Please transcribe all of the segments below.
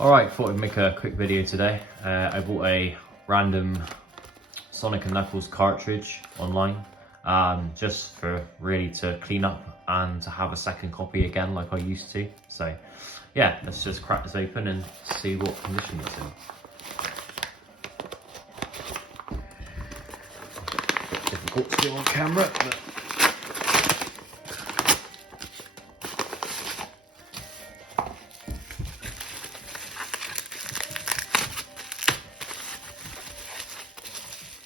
Alright, thought I'd make a quick video today. I bought a random Sonic & Knuckles cartridge online, just for really to clean up and to have a second copy again like I used to. So yeah, let's just crack this open and see what condition it's in. Difficult to do on camera, but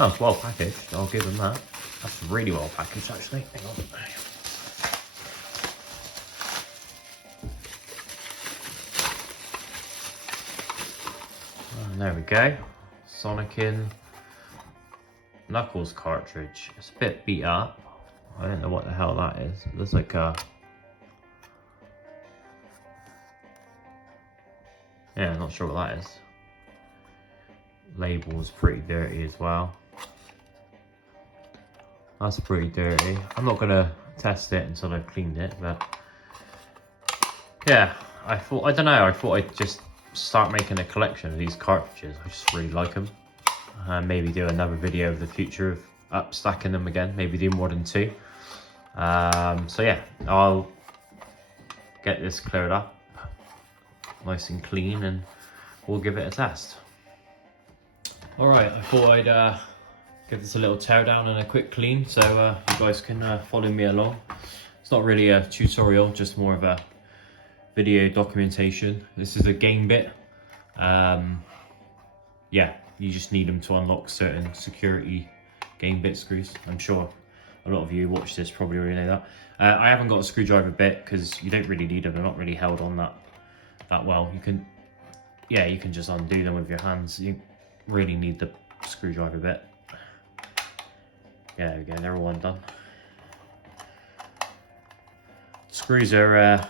oh, it's well packaged, I'll give them that. That's really well packaged actually. Hang on. And there we go. Sonic & Knuckles cartridge. It's a bit beat up. I don't know what the hell that is. It looks like a... yeah, I'm not sure what that is. Label's pretty dirty as well. That's pretty dirty. I'm not gonna test it until I've cleaned it, but yeah, I thought I'd just start making a collection of these cartridges. I just really like them. Maybe do another video of the future of up stacking them again. Maybe do more than two. So yeah, I'll get this cleared up, nice and clean, and we'll give it a test. Alright, I thought I'd give this a little tear down and a quick clean so you guys can follow me along. It's not really a tutorial, just more of a video documentation. This is a game bit. Yeah, you just need them to unlock certain security game bit screws. I'm sure a lot of you who watch this probably already know that. I haven't got a screwdriver bit because you don't really need them. They're not really held on that well. You can just undo them with your hands. You really need the screwdriver bit. Yeah, there we go, they're all undone. Screws are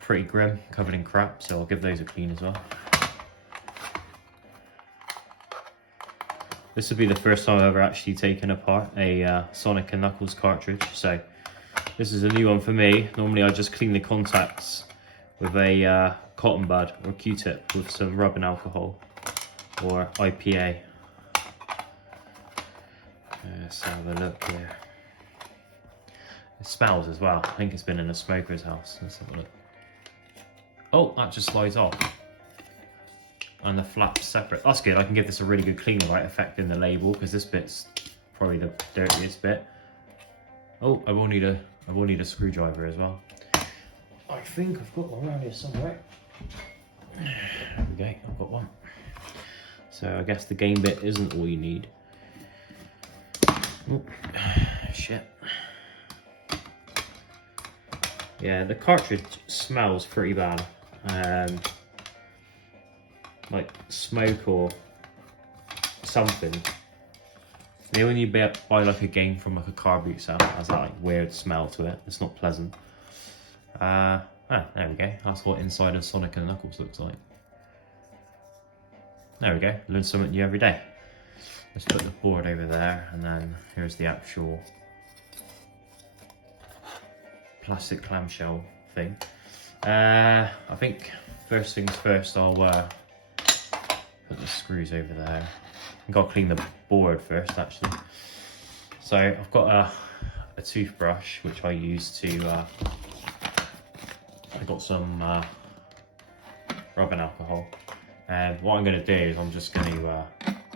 pretty grim, covered in crap, so I'll give those a clean as well. This will be the first time I've ever actually taken apart a Sonic & Knuckles cartridge, so this is a new one for me. Normally I just clean the contacts with a cotton bud or Q-tip with some rubbing alcohol or IPA. Let's have a look here. It smells as well. I think it's been in a smoker's house. Let's have a look. Oh, that just slides off. And the flap's separate. That's good. I can give this a really good clean without affecting the label, because this bit's probably the dirtiest bit. Oh, I will need a screwdriver as well. I think I've got one around here somewhere. There we go, I've got one. So I guess the game bit isn't all you need. Oh, shit. Yeah, the cartridge smells pretty bad. Like smoke or something. You know when you buy like a game from like a car boot sale, it has that like weird smell to it. It's not pleasant. There we go. That's what inside of Sonic & Knuckles looks like. There we go. Learn something new every day. Let's put the board over there, and then here's the actual plastic clamshell thing. I think first things first, I'll put the screws over there. I've got to clean the board first, actually. So I've got a toothbrush, which I use to, I got some rubbing alcohol. And what I'm going to do is I'm just going to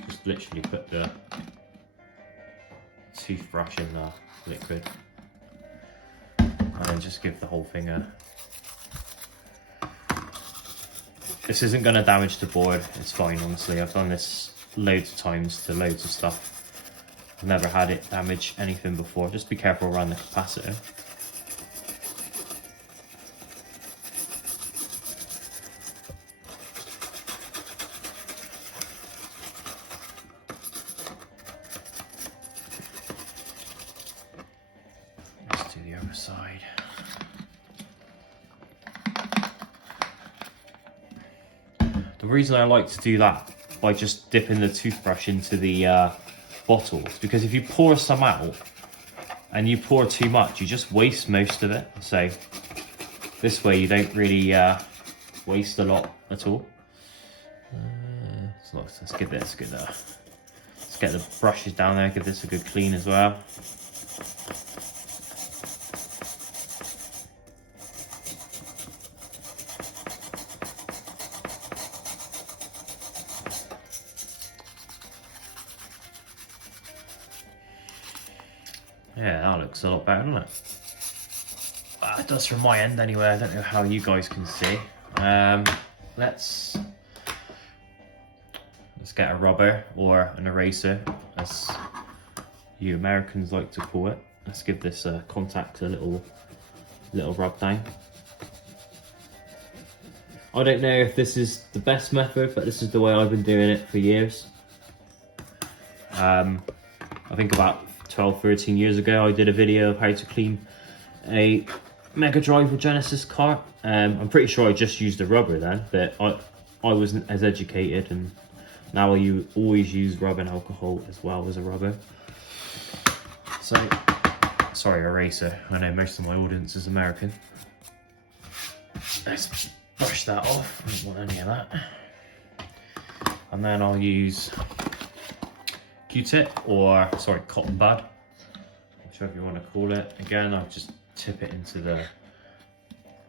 just literally put the toothbrush in the liquid and then just give the whole thing a... This isn't going to damage the board, it's fine honestly. I've done this loads of times to loads of stuff. I've never had it damage anything before. Just be careful around the capacitor. Let's do the other side. The reason I like to do that by just dipping the toothbrush into the bottle is because if you pour some out and you pour too much, you just waste most of it. So this way you don't really waste a lot at all. So let's give this a good, let's get the brushes down there, give this a good clean as well. Yeah, that looks a lot better, doesn't it? It does from my end anyway. I don't know how you guys can see. Let's get a rubber or an eraser, as you Americans like to call it. Let's give this contact a little rub down. I don't know if this is the best method, but this is the way I've been doing it for years. I think about 12-13 years ago I did a video of how to clean a Megadrive or Genesis cart. I'm pretty sure I just used a rubber then, but I wasn't as educated, and now I always use rubbing alcohol as well as a rubber. So, sorry, eraser. I know most of my audience is American. Let's brush that off. I don't want any of that. And then I'll use Q-tip, or sorry, cotton bud, whichever you want to call it. Again, I'll just tip it into the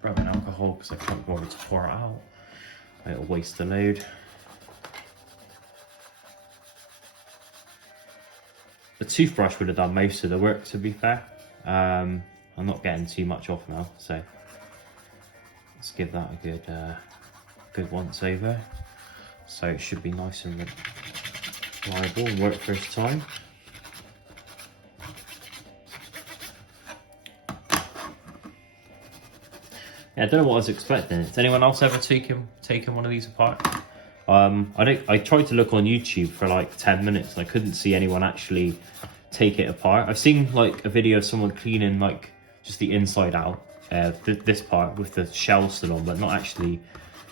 rubbing alcohol because I can't bother to pour it out. It'll waste the load. The toothbrush would have done most of the work, to be fair. I'm not getting too much off now, so let's give that a good once over. So it should be nice and reliable and work first time. Yeah, I don't know what I was expecting. Has anyone else ever taken one of these apart? I tried to look on YouTube for like 10 minutes and I couldn't see anyone actually take it apart. I've seen like a video of someone cleaning like just the inside out, this part with the shell still on, but not actually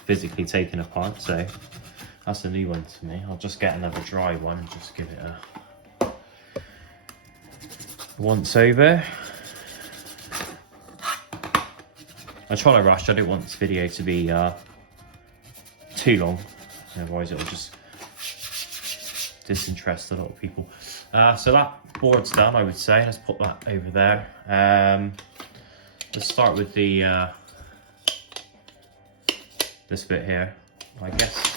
physically taken apart. So that's a new one to me. I'll just get another dry one and just give it a once over. I try to rush. I don't want this video to be too long, otherwise it'll just disinterest a lot of people. So that board's done, I would say. Let's put that over there. Let's start with the this bit here. I guess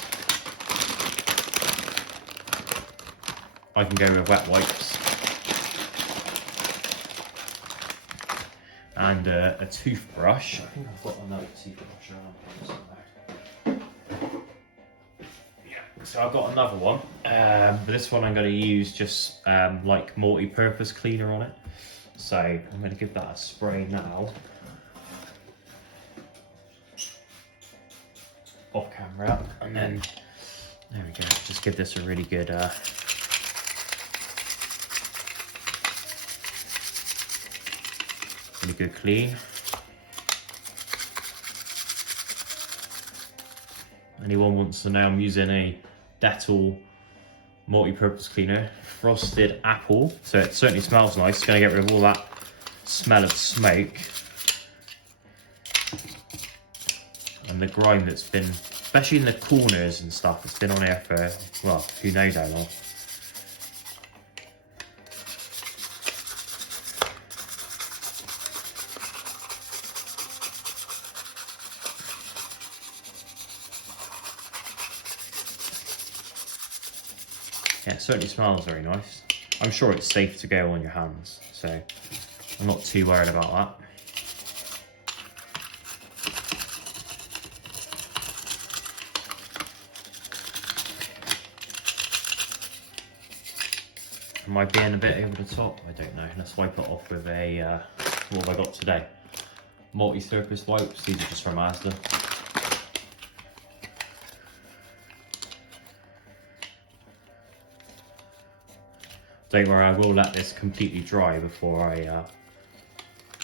I can go with wet wipes and a toothbrush. I think I've got another toothbrush around. Yeah, so I've got another one. But this one I'm going to use just like multi-purpose cleaner on it. So I'm going to give that a spray now. Off camera, and then there we go. Just give this a really good clean. Anyone wants to know, I'm using a Dettol multi-purpose cleaner, frosted apple, so it certainly smells nice. It's going to get rid of all that smell of smoke and the grime that's been, especially in the corners and stuff, it's been on here for, well, who knows how long. Yeah, it certainly smells very nice. I'm sure it's safe to go on your hands, so I'm not too worried about that. Am I being a bit over the top? I don't know. Let's wipe it off with a, what have I got today? Multi-surface wipes. These are just from Asda. Don't worry, I will let this completely dry before I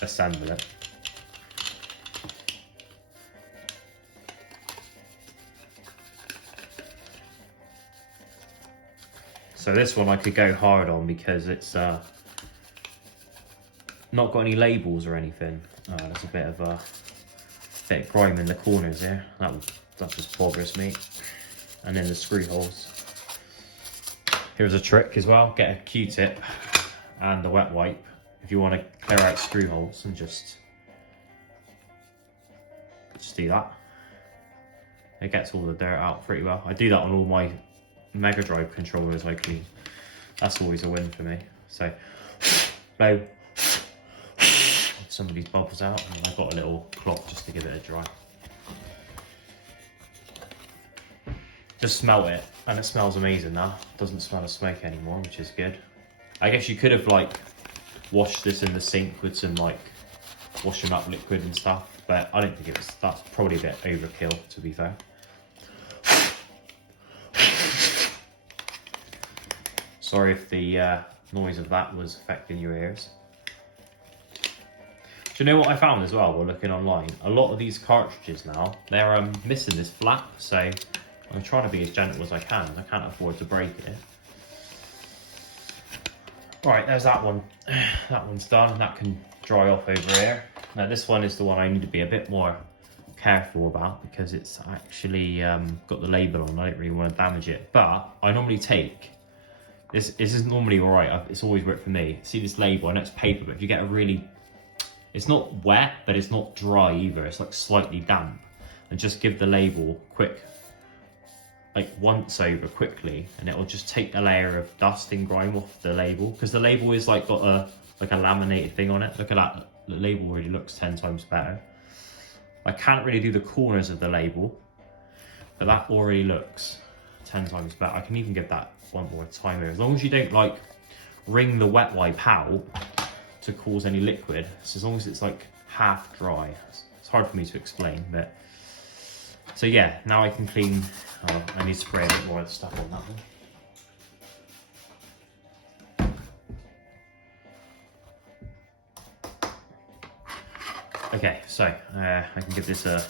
assemble it. So this one I could go hard on because it's not got any labels or anything. There's a bit of grime in the corners here. That just bothers me. and then the screw holes. Here's a trick as well, get a Q-tip and a wet wipe if you want to clear out screw holes, and just do that. It gets all the dirt out pretty well. I do that on all my Megadrive controllers I clean. That's always a win for me. So, blow some of these bubbles out, and I've got a little cloth just to give it a dry. Just smell it, and it smells amazing now. It doesn't smell of smoke anymore, which is good. I guess you could have like washed this in the sink with some like washing up liquid and stuff, but I don't think that's probably a bit overkill, to be fair. Sorry if the noise of that was affecting your ears. Do you know what I found as well while looking online? A lot of these cartridges now, they're missing this flap, so I'm trying to be as gentle as I can. I can't afford to break it. Right, there's that one. That one's done. That can dry off over here. Now this one is the one I need to be a bit more careful about, because it's actually got the label on. I don't really want to damage it, but I normally take this is normally all right. It's always worked for me. See this label? I know it's paper, but if you get a really, it's not wet, but it's not dry either. It's like slightly damp, and just give the label quick, like once over quickly, and it will just take a layer of dust and grime off the label, because the label is like got a laminated thing on it. Look at that. The label really looks 10 times better. I can't really do the corners of the label, but that already looks 10 times better. I can even give that one more time here. As long as you don't like wring the wet wipe out to cause any liquid. So as long as it's like half dry. It's hard for me to explain, but so yeah, now I can clean. Oh, I need to spray a bit more of the stuff on that one. Okay, so I can give this a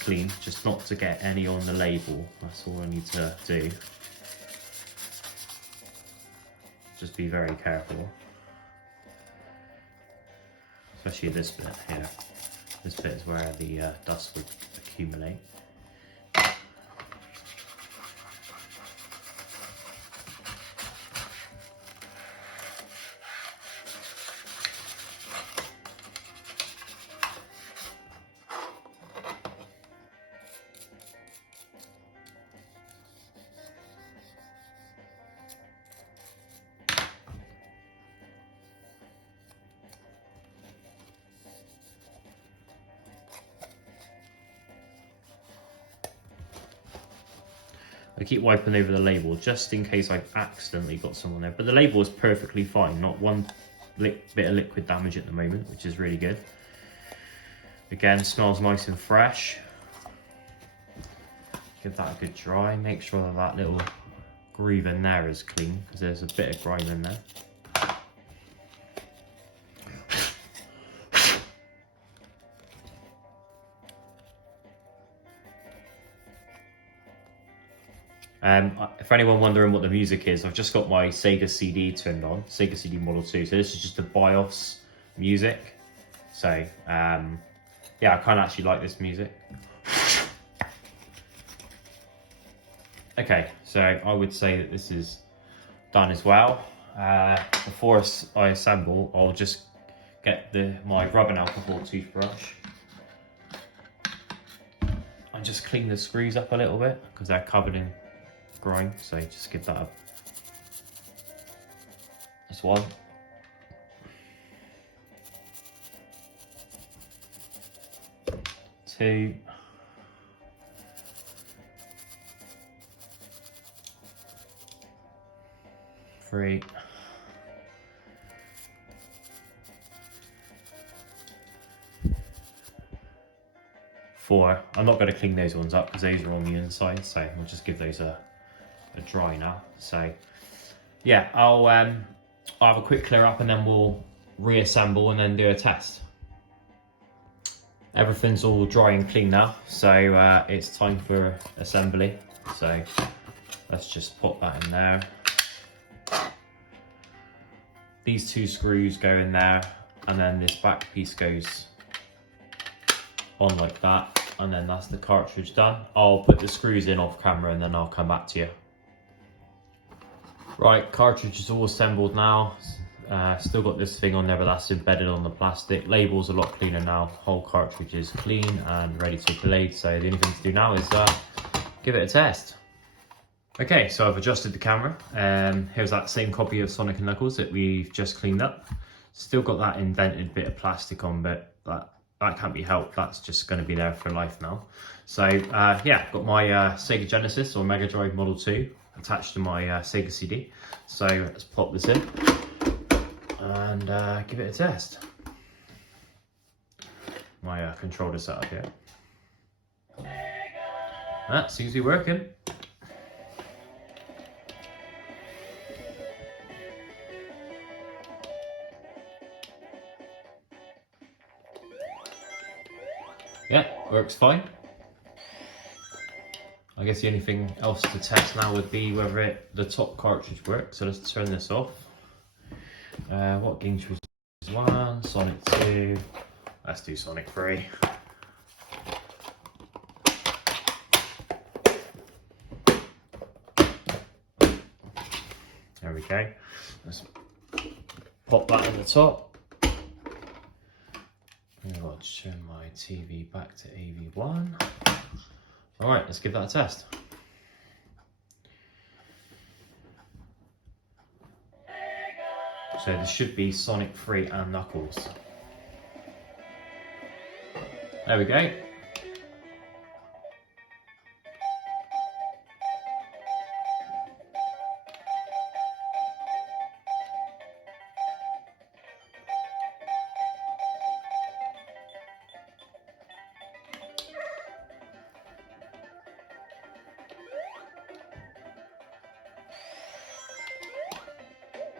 clean, just not to get any on the label. That's all I need to do. Just be very careful, especially this bit here. This bit is where the dust would accumulate. I keep wiping over the label just in case I've accidentally got some on there, but the label is perfectly fine. Not one bit of liquid damage at the moment, which is really good. Again, smells nice and fresh. Give that a good dry. Make sure that that little groove in there is clean, because there's a bit of grime in there. If anyone wondering what the music is, I've just got my Sega CD turned on, Sega CD Model 2. So this is just the BIOS music. So yeah, I kind of actually like this music. Okay, so I would say that this is done as well. Before I assemble, I'll just get my rubbing alcohol toothbrush and just clean the screws up a little bit, because they're covered in grime. So just give that up. This one. Two. 3. 4. I'm not going to clean those ones up because those are on the inside, so we'll just give those a dry now. So yeah, I'll have a quick clear up and then we'll reassemble and then do a test. Everything's all dry and clean now, so it's time for assembly. So let's just pop that in there. These 2 screws go in there, and then this back piece goes on like that, And then that's the cartridge done. I'll put the screws in off camera and then I'll come back to you. Right, cartridge is all assembled now. Still got this thing on there, but that's embedded on the plastic. Label's a lot cleaner now. Whole cartridge is clean and ready to blade. So the only thing to do now is give it a test. Okay, so I've adjusted the camera. Here's that same copy of Sonic & Knuckles that we've just cleaned up. Still got that indented bit of plastic on, but that can't be helped. That's just going to be there for life now. So yeah, got my Sega Genesis or Megadrive Model 2 attached to my Sega CD. So let's plop this in and give it a test. My controller set up here. That seems to be working. Yeah, works fine. I guess the only thing else to test now would be whether the top cartridge works. So let's turn this off. What games was 1? Sonic 2. Let's do Sonic 3. There we go. Let's pop that on the top. I'll turn my TV back to AV1. Alright, let's give that a test. So this should be Sonic 3 and Knuckles. There we go.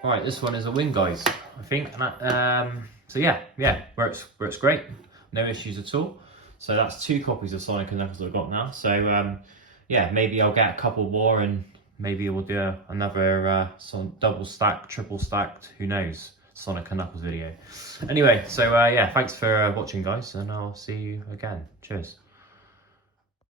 Right, this one is a win, guys, I think. And that, so yeah, works great. No issues at all. So that's 2 copies of Sonic & Knuckles I've got now. So yeah, maybe I'll get a couple more and maybe we'll do another double stacked, triple stacked, who knows, Sonic & Knuckles video. Anyway, so yeah, thanks for watching, guys, and I'll see you again. Cheers.